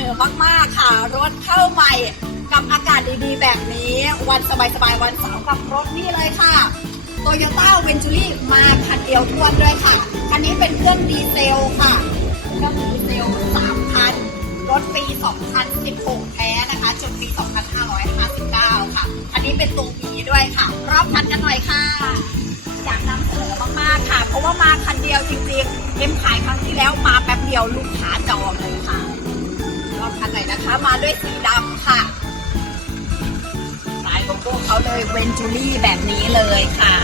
วันนี้อยมากๆค่ะ รถเข้าใหม่กับอากาศดีๆ แบบนี้ วันสบายๆ วันเสาร์กับรถนี่เลยค่ะ Toyota Venturi มาคันเดียวทวนด้วยค่ะ คันนี้เป็นเครื่องดีเซลค่ะ เครื่องดีเซล3คันรถปี 2016 แท้นะคะ จนปี 2559 ค่ะ อันนี้เป็นตัวบีด้วยค่ะ รอบคันกันหน่อยค่ะอยากนำเสนอมากๆค่ะ เพราะว่ามาคันเดียวจริงๆ เอ็มขายครั้งที่แล้วมาแป๊บเดียวลูกค้าจองเลยค่ะ รอบคันไหนนะคะ มาด้วยสีดำค่ะลายโลโก้เขาเลยเวนจูรี่แบบนี้เลยค่ะ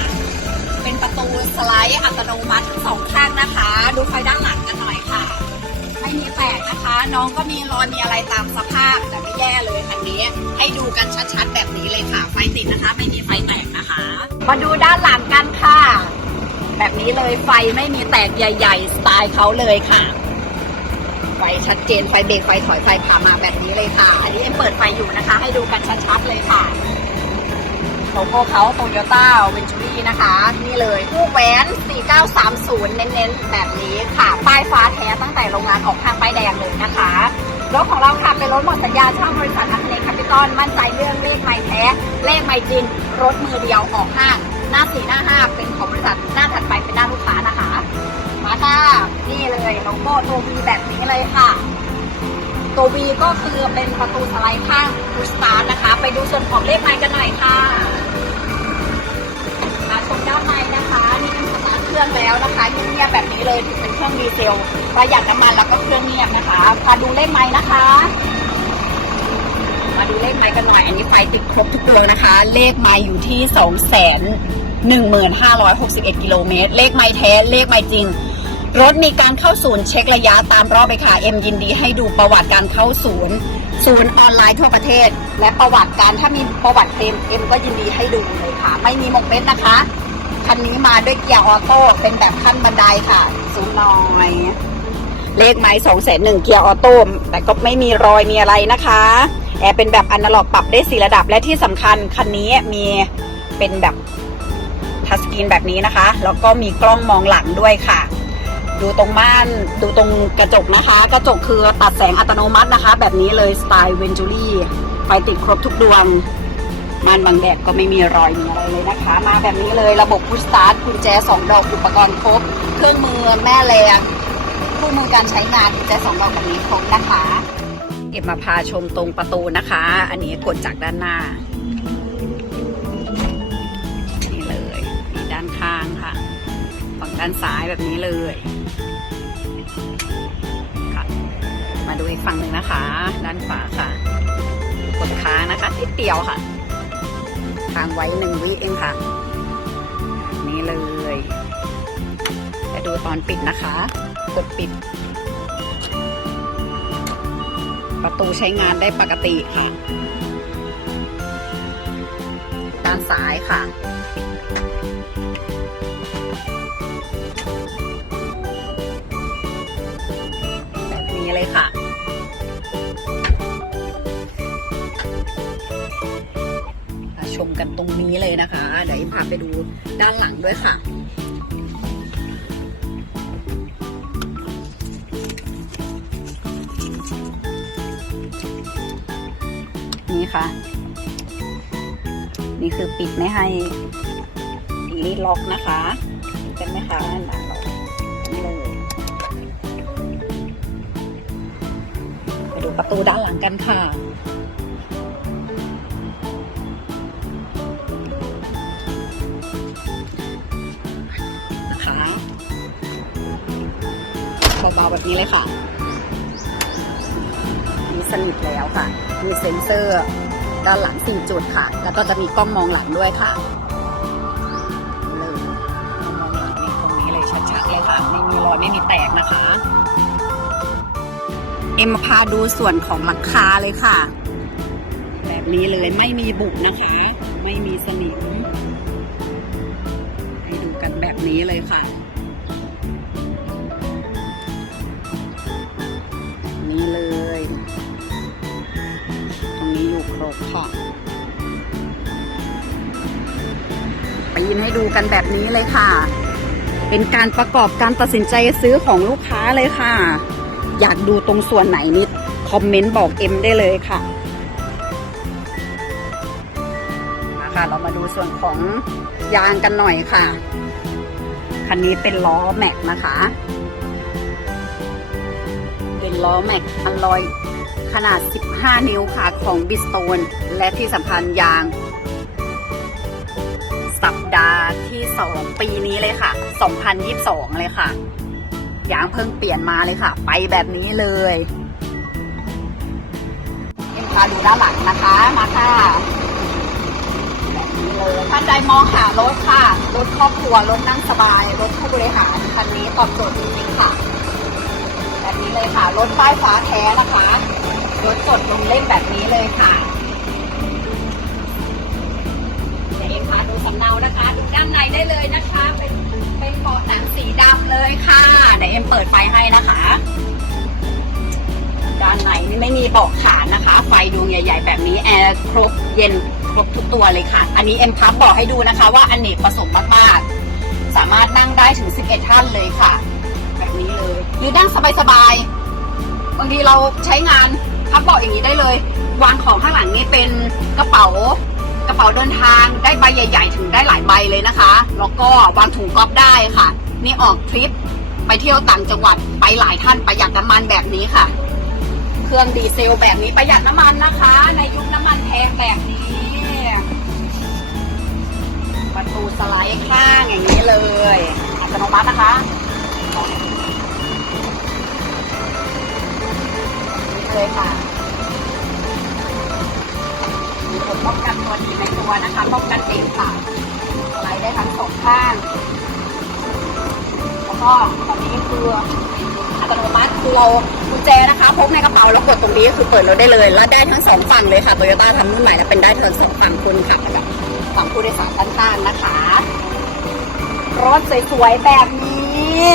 เป็นประตูสไลด์อัตโนมัติทั้งสองข้างนะคะ ดูไฟด้านหลังกันหน่อยค่ะ ไม่มีแตกนะคะ น้องก็มีรอยมีอะไรตามสภาพแต่ไม่แย่เลยคันนี้ ให้ดูกันชัดๆแบบนี้เลยค่ะ ไฟติดนะคะ ไม่มีไฟแตกนะคะ มาดูด้านหลังกันค่ะ แบบนี้เลยไฟไม่มีแตกใหญ่ ๆ สไตล์เขาเลยค่ะ ไฟชัดเจนไฟเบรกไฟถอยไฟผ่ามาแบบนี้เลยค่ะ อันนี้เอ็มเปิดไฟอยู่นะคะ ให้ดูกันชัดๆเลยค่ะโลโก้เขาโตโยต้าเวนจูรี่นะคะ นี่เลยคู่แหวน 4930 เน้นๆ แบบนี้ค่ะ ป้ายฟ้าแท้ตั้งแต่โรงงานออกทางป้ายแดงเลยนะคะรถของเราค่ะเป็นรถหมดสัญญาเช่าบริษัทอัคเนคาปิตอลมั่นใจเรื่องเลขไม้แท้ เลขไม้จริง รถมือเดียวออกห้าง หน้าสี่หน้าห้าเป็นของบริษัทหน้าถัดไปเป็นหน้าลูกค้านะคะ ค่ะนี่เลยโลโก้ตัววีแบบนี้เลยค่ะ ตัว V ก็คือเป็นประตูสไลด์ข้างพุชสตาร์นะคะ ไปดูส่วนของเลขไม้กันหน่อยค่ะมาชมด้านในนะคะนี่เป็นสตาร์ทเครื่องแล้วนะคะเงียบๆแบบนี้เลยถือเป็นเครื่องดีเซลประหยัดน้ำมันแล้วก็เครื่องเงียบนะคะพาดูเลขไม้นะคะ มาดูเลขไม้กันหน่อย อันนี้ไฟติดครบทุกดวงนะคะ เลขไม้อยู่ที่2 1 5 6 1กิโลเมตร เลขไม้แท้ เลขไม้จริง รถมีการเข้าศูนย์เช็คระยะตามรอบไปค่ะ เอ็มยินดีให้ดูประวัติการเข้าศูนย์ ศูนย์ออนไลน์ทั่วประเทศ และประวัติการถ้ามีประวัติเคลมเอ็มก็ยินดีให้ดูเลยค่ะ ไม่มีหมกเม็ดนะคะ คันนี้มาด้วยเกียร์ออโต้เป็นแบบขั้นบันไดค่ะ สูงหน่อย เลขไม้สองแสนหนึ่งเกียร์ออโต้แต่ก็ไม่มีรอยมีอะไรนะคะแอร์เป็นแบบอนาล็อกปรับได้สี่ระดับและที่สำคัญคันนี้มีเป็นแบบทัชสกรีนแบบนี้นะคะ แล้วก็มีกล้องมองหลังด้วยค่ะ ดูตรงม่านดูตรงกระจกนะคะ กระจกคือตัดแสงอัตโนมัตินะคะ แบบนี้เลยสไตล์เวนจูรี่ไฟติดครบทุกดวงม่านบังแดดก็ไม่มีรอยมีอะไรเลยนะคะ มาแบบนี้เลยระบบพุชสตาร์ทกุญแจสองดอกอุปกรณ์ครบ เครื่องมือแม่แรงคู่มือการใช้งานกุญแจสองดอกแบบนี้ครบนะคะ เก็บมาพาชมตรงประตูนะคะ อันนี้กดจากด้านหน้า นี่เลยดีด้านข้างค่ะ ฝั่งด้านซ้ายแบบนี้เลย ดูอีกฝั่งหนึ่งนะคะ ด้านขวาค่ะ กดค้างนะคะนิดเดียวค่ะค้างไว้หนึ่งวิเองค่ะ นี่เลยจะดูตอนปิดนะคะ กดปิด ประตูใช้งานได้ปกติค่ะ ด้านซ้ายค่ะ กันตรงนี้เลยนะคะ เดี๋ยวอิมพาไปดูด้านหลังด้วยค่ะนี่ค่ะ นี่คือปิดไม่ให้ลีล็อกนะคะเป็นไหมคะด้านหลังเรานี่เลยไปดูประตูด้านหลังกันค่ะ เบาๆแบบนี้เลยค่ะมีสนิทแล้วค่ะ มีเซ็นเซอร์ด้านหลัง4จุดค่ะ แล้วก็จะมีกล้องมองหลังด้วยค่ะเลยกล้องมองหลังนี่ตรงนี้เลยชัดๆเลยค่ะ ไม่มีรอยไม่มีแตกนะคะ เอ็มพาดูส่วนของหลังคาเลยค่ะ แบบนี้เลยไม่มีบุบนะคะ ไม่มีสนิม ให้ดูกันแบบนี้เลยค่ะ รงนี้อยู่ครบค่ะปีนให้ดูกันแบบนี้เลยค่ะ เป็นการประกอบการตัดสินใจซื้อของลูกค้าเลยค่ะ อยากดูตรงส่วนไหนนิด คอมเมนต์บอกเอ็มได้เลยค่ะนะคะเรามาดูส่วนของยางกันหน่อยค่ะ คันนี้เป็นล้อแม็กนะคะ เป็นล้อแม็กอัลลอย ขนาด 15 นิ้วค่ะของบิสโตนและที่สำคัญยาง สัปดาห์ที่ 2 ปีนี้เลยค่ะ 2022 เลยค่ะ ยางเพิ่งเปลี่ยนมาเลยค่ะ ไปแบบนี้เลยเอ็มพาดูด้านหลังนะคะมาค่ะแบบนี้เลยท่านใดมองหารถค่ะ รถครอบครัว รถนั่งสบาย รถผู้บริหารคันนี้ตอบโจทย์จริงๆค่ะ แบบนี้เลยค่ะ รถป้ายฟ้าแท้นะคะ รถจดลงเล่มแบบนี้เลยค่ะเดี๋ยวเอ็มพาดูสำเนานะคะดูด้านในได้เลยนะคะ เป็นเป็นเบาะหนังสีดำเลยค่ะเดี๋ยวเอ็มเปิดไฟให้นะคะ ด้านในนี่ไม่มีเบาะขาดนะคะ ไฟดวงใหญ่ ๆ แบบนี้แอร์ครบเย็นครบทุกตัวเลยค่ะ อันนี้เอ็มพับบอกให้ดูนะคะ ว่าอนเนกประสงค์มากๆ สามารถนั่งได้ถึง 11 ท่านเลยค่ะ แบบนี้เลยหรือนั่งสบายๆบางทีเราใช้งาน พับเบาะอย่างนี้ได้เลย วางของข้างหลังนี่เป็นกระเป๋ากระเป๋าเดินทางได้ใบใหญ่ ๆ ถึงได้หลายใบเลยนะคะ แล้วก็วางถุงก๊อฟได้ค่ะ นี่ออกทริปไปเที่ยวต่างจังหวัดไปหลายท่านประหยัดน้ำมันแบบนี้ค่ะ เครื่องดีเซลแบบนี้ประหยัดน้ำมันนะคะ ในยุคน้ำมันแพงแบบนี้ประตูสไลด์ข้างอย่างนี้เลยอัตโนมัตินะคะ เลยค่ะมีผลป้องกันตัวดีในตัวนะคะ ป้องกันเองค่ะสไลได้ทั้งสองข้าง แล้วก็ตอนนี้คืออัตโนมัติคือเรากุญแจนะคะพกในกระเป๋าแล้วกดตรงนี้คือเปิดรถได้เลย แล้วได้ทั้งสองฝั่งเลยค่ะโตโยต้าทำรุ่นใหม่แล้วเป็นได้ทั้งสองฝั่งคนขับกับฝั่งผู้โดยสารด้านข้างนะคะ รถสวยๆแบบนี้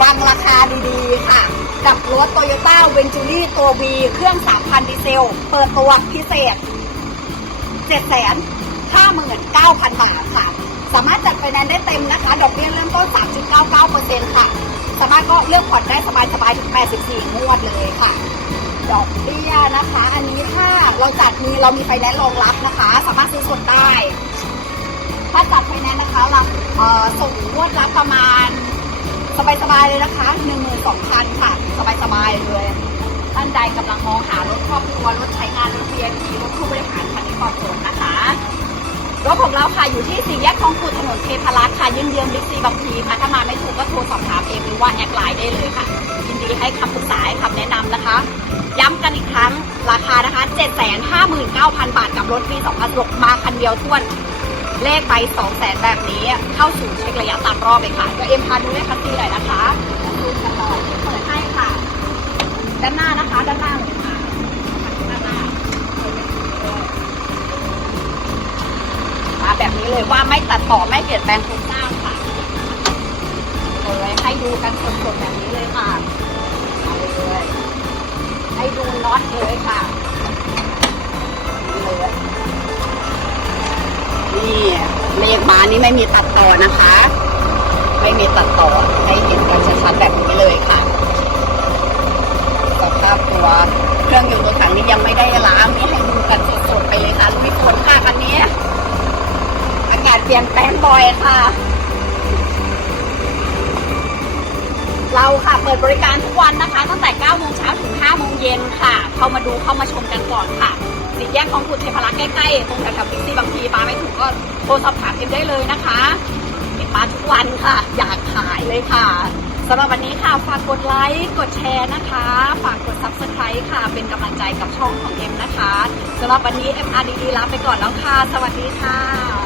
ฟังราคาดีๆค่ะ กับรถโตโยต้าเวนจูรี่ตัว V เครื่อง 3,000 ดีเซล เปิดตัวพิเศษ 759,000 บาทค่ะ สามารถจัดไฟแนนซ์ได้เต็มนะคะ ดอกเบี้ยเริ่มต้น 3.99%ค่ะ สามารถก็เลือกผ่อนได้สบายๆถึง 84 งวดเลยค่ะ ดอกเบี้ยนะคะ อันนี้ถ้าเราจัดมีเรามีไฟแนนซ์รองรับนะคะ สามารถซื้อสดได้ ถ้าจัดไฟแนนซ์นะคะเราเส่งงวดละประมาณ สบายๆเลยนะคะ12,000ค่ะ สบายๆเลยท่านใดกำลังมองหารถครอบครัวรถใช้งานรถ VIP รถผู้บริหารคันนี้ตอบโจทย์นะคะรถของเราค่ะอยู่ที่สี่แยกคลองขุดถนนเทพารักษ์ค่ะเยื้องบิ๊กซีบางพีค่ะถ้ามาไม่ถูกก็โทรสอบถามเองหรือว่าแอดไลน์ได้เลยค่ะยินดีให้คำปรึกษาให้คำแนะนำนะคะ ย้ำกันอีกครั้งราคานะคะ 759,000 บาทกับรถปี2006มาคันเดียวท้วน เลขไป200,000แบบนี้ เข้าสู่เช็คระยะตามรอบเลยค่ะเดี๋ยวเอ็มพาดูเลขคัสซีหน่อยนะคะดูกันหน่อยเปิดให้ค่ะ ด้านหน้านะคะ ด้านหน้าเลยค่ะด้านหน้ามาแบบนี้เลยว่าไม่ตัดต่อไม่เปลี่ยนแปลงโครงสร้างค่ะเลยให้ดูกันสดๆแบบนี้เลยค่ะเอาเลยให้ดูน็อตเลยค่ะเลย นี่เลขมานี่ไม่มีตัดต่อนะคะ ไม่มีตัดต่อให้เห็นกันชัดๆแบบนี้เลยค่ะสภาพตัวเครื่องยนต์ตัวถังนี่ยังไม่ได้ล้างนี่ให้ดูกันสดๆไปเลยค่ะลุยฝนค่ะคันนี้ อากาศเปลี่ยนแปลงบ่อยค่ะ เราค่ะเปิดบริการทุกวันนะคะ ตั้งแต่9โมงเช้าถึง5โมงเย็นค่ะ เข้ามาดูเข้ามาชมกันก่อนค่ะ สี่แยกของคุณเทพรักษ์ใกล้ๆตรงแถวๆบิ๊กซีบางพีปลาไม่ถูกก็โทรสอบถามเอ็มได้เลยนะคะเอ็มมาทุกวันค่ะ อยากขายเลยค่ะสำหรับวันนี้ค่ะ ฝากกดไลค์กดแชร์นะคะ ฝากกด subscribe ค่ะ เป็นกำลังใจกับช่องของเอ็มนะคะสำหรับวันนี้ MRDD ลาไปก่อนแล้วค่ะ สวัสดีค่ะ